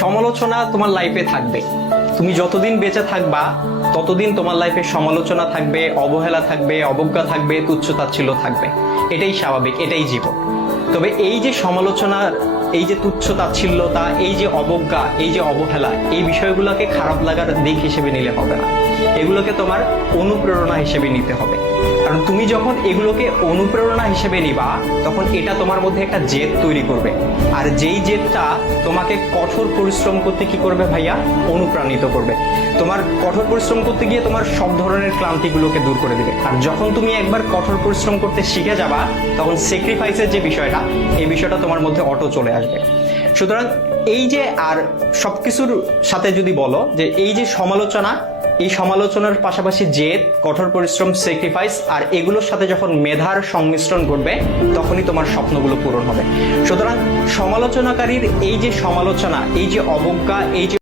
সমালোচনা তোমার লাইফে থাকবে। তুমি যতদিন বেঁচে থাকবা ততদিন তোমার লাইফে সমালোচনা থাকবে, অবহেলা থাকবে, অবজ্ঞা থাকবে, তুচ্ছ-তাচ্ছিল্য থাকবে। এটাই স্বাভাবিক, এটাই জীবন। তবে এই যে সমালোচনার, এই যে তুচ্ছ-তাচ্ছিল্যতা, এই যে অবজ্ঞা, এই যে অবহেলা, এই বিষয়গুলোকে খারাপ লাগার দিক হিসেবে নিলে হবে না। এগুলোকে তোমার অনুপ্রেরণা হিসেবে নিতে হবে। কারণ তুমি যখন এগুলোকে অনুপ্রেরণা হিসেবে নিবা, তখন এটা তোমার মধ্যে একটা জেদ তৈরি করবে। আর যেই জেদটা তোমাকে কঠোর পরিশ্রম করতে কি করবে ভাইয়া? অনুপ্রাণিত করবে। তোমার কঠোর পরিশ্রম করতে গিয়ে তোমার সব ধরনের ক্লান্তিগুলোকে দূর করে দিবে। আর যখন তুমি একবার কঠোর পরিশ্রম করতে শিখে যাবা, তখন স্যাক্রিফাইসের যে বিষয়টা, এই বিষয়টা তোমার মধ্যে অটো চলে আসবে। সুতরাং এই যে, আর সবকিছুর সাথে যদি বলো যে এই যে সমালোচনা, এই সমালোচনার পাশাপাশি জেদ, কঠোর পরিশ্রম, স্যাক্রিফাইস, আর এগুলোর সাথে যখন মেধার সংমিশ্রণ ঘটবে, তখনই তোমার স্বপ্নগুলো পূরণ হবে। সুতরাং সমালোচনাকারীর এই যে সমালোচনা, এই যে অবজ্ঞা, এই যে